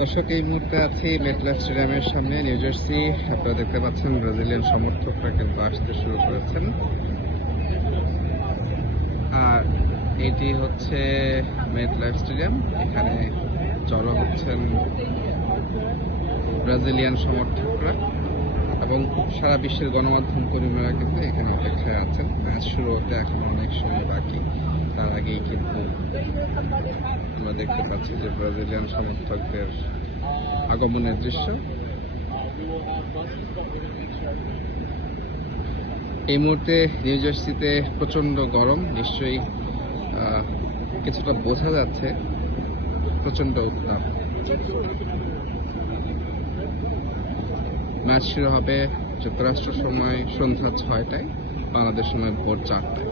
দর্শক, এই মুহূর্তে আছি মেটলাইফ স্টেডিয়ামের সামনে, নিউ জার্সি। আপনারা দেখতে পাচ্ছেন ব্রাজিলিয়ান সমর্থকরা কিন্তু আসতে শুরু করেছেন। আর এটি হচ্ছে মেটলাইফ স্টেডিয়াম। এখানে জড়ো হচ্ছেন ব্রাজিলিয়ান সমর্থকরা এবং সারা বিশ্বের গণমাধ্যম কর্মীরা কিন্তু এখানে অপেক্ষায় আছেন। ম্যাচ শুরু হতে এখন অনেক সময় বাকি। তার আগেই কিন্তু আমরা দেখতে পাচ্ছি যে ব্রাজিলিয়ান সমর্থকদের আগমনের দৃশ্য। এই মুহূর্তে নিউ জার্সিতে প্রচন্ড গরম, নিশ্চয়ই কিছুটা বোঝা যাচ্ছে। প্রচন্ড উত্তাপ। ম্যাচ শুরু হবে যুক্তরাষ্ট্র সময় সন্ধ্যা 6টায়, বাংলাদেশ সময় ভোর 4টায়।